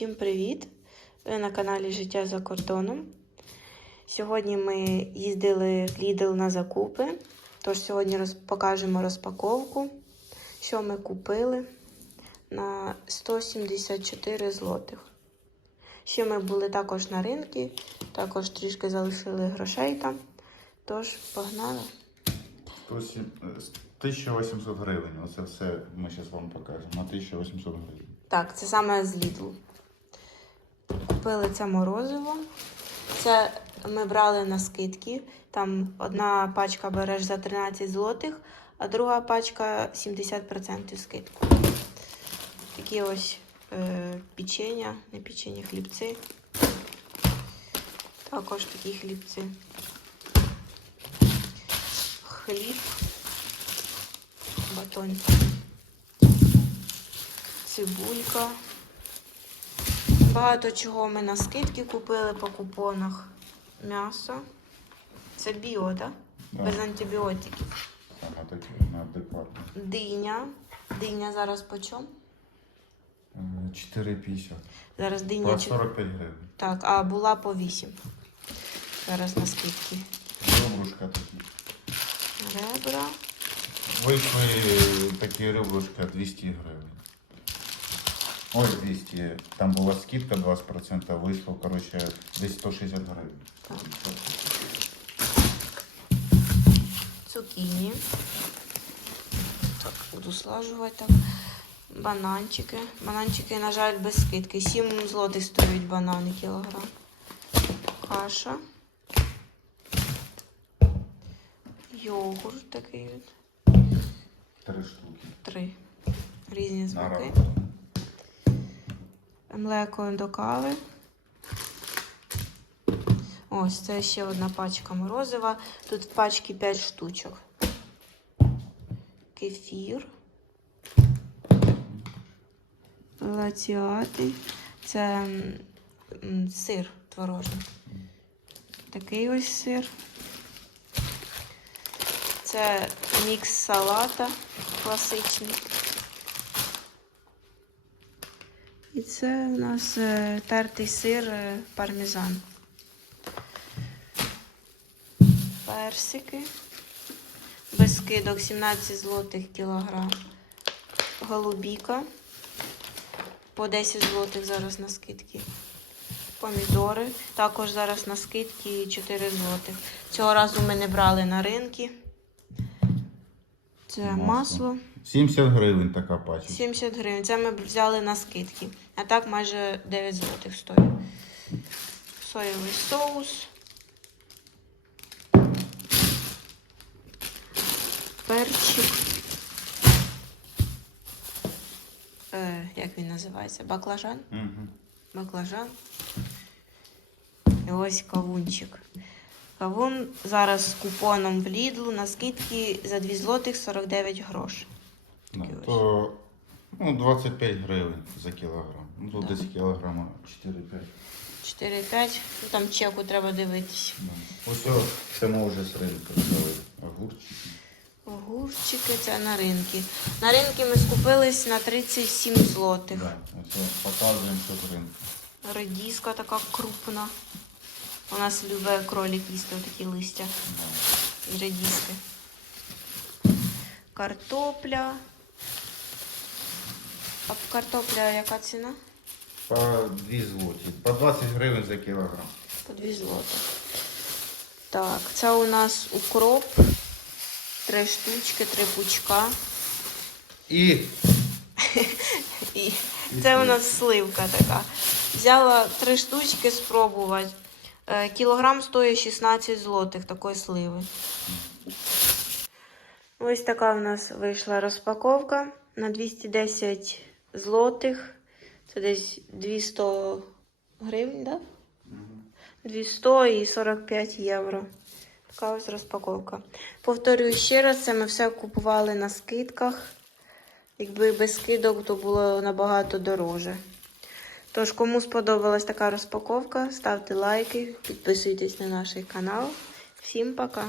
усім привіт! Ви на каналі Життя за кордоном. Сьогодні ми їздили в Lidl на закупи. Тож сьогодні роз... покажемо розпаковку, що ми купили на 174 злотих. Ще ми були також на ринку, також трішки залишили грошей там. Тож погнали. 107, е, 1800 гривень. Оце все ми зараз вам покажемо. На 1800 гривень. Так, це саме з Lidl. Купили це морозиво. Це ми брали на скидки. Там одна пачка береш за 13 злотих, а друга пачка 70% скидку. Такі ось е, печення, не печення, хлібці. Також такі хлібці. Хліб. Батон. Цибулька. Багато чого ми на скидки купили по купонах. М'ясо. Це біо, так? Да. Без антибіотиків. Саме таке неадекватно. Диня. Диня зараз по чому? Е, 4,50. Зараз диня. По чу- 45 гривень. Так, а була по 8. Зараз на скидки. Ребрушка такі. Ребра. Вийшли такі ребрушка 200 гривень. Ой, 200. Там була скидка 20%, вийшло, коротше, десь 160 гривень. Цукіні. Так, буду слажувати так. Бананчики. Бананчики, на жаль, без скидки. 7 злотих стоять банани кілограм. Каша. Йогурт такий. Три штуки. Три. Різні смаки. Млеко до. Ось це ще одна пачка морозива. Тут в пачці 5 штучок. Кефір. Лаціати. Це сир творожний. Такий ось сир. Це мікс салата класичний. І це у нас е, тертий сир е, пармезан. Персики. Без скидок 17 злотих кілограм. Голубіка. По 10 злотих зараз на скидки. Помідори. Також зараз на скидки 4 злотих. Цього разу ми не брали на ринки. Це Масло. масло. 70 гривень така пачка. 70 гривень. Це ми взяли на скидки. А так майже 9 злотих стоїть. Соєвий соус. Перчик. Е, як він називається? Баклажан? Угу. Баклажан. І ось кавунчик. Кавун зараз з купоном в Lidl на скидки за 2 злотих 49 грошей. Да, Такі ось. то ну, 25 гривень за кілограм. Ну, тут Да. десь кілограма 4-5. 4-5. Ну, там чеку треба дивитись. Да. Ось о, це ми вже з ринку взяли огурчики. Огурчики це на ринки. На ринки ми скупились на 37 злотих. Да. Ось о, показуємо, що з ринку. Редіска така крупна. У нас любить кролик їсти такі листя і редіски. Картопля. А картопля яка ціна? По 2 злоті. По 20 гривень за кілограм. По 2 злоти. Так, це у нас укроп. Три штучки, три пучка. І І це у нас сливка така. Взяла три штучки спробувати. Е, Кілограм стоїть 16 злотих такої сливи. Ось така в нас вийшла розпаковка на 210 злотих. Це десь 200 гривень? Да? 200 і 45 євро. Така ось розпаковка. Повторюю ще раз, це ми все купували на скидках. Якби без скидок, то було набагато дороже. Тож, кому сподобалась така розпаковка, ставте лайки, підписуйтесь на наш канал. Всім пока!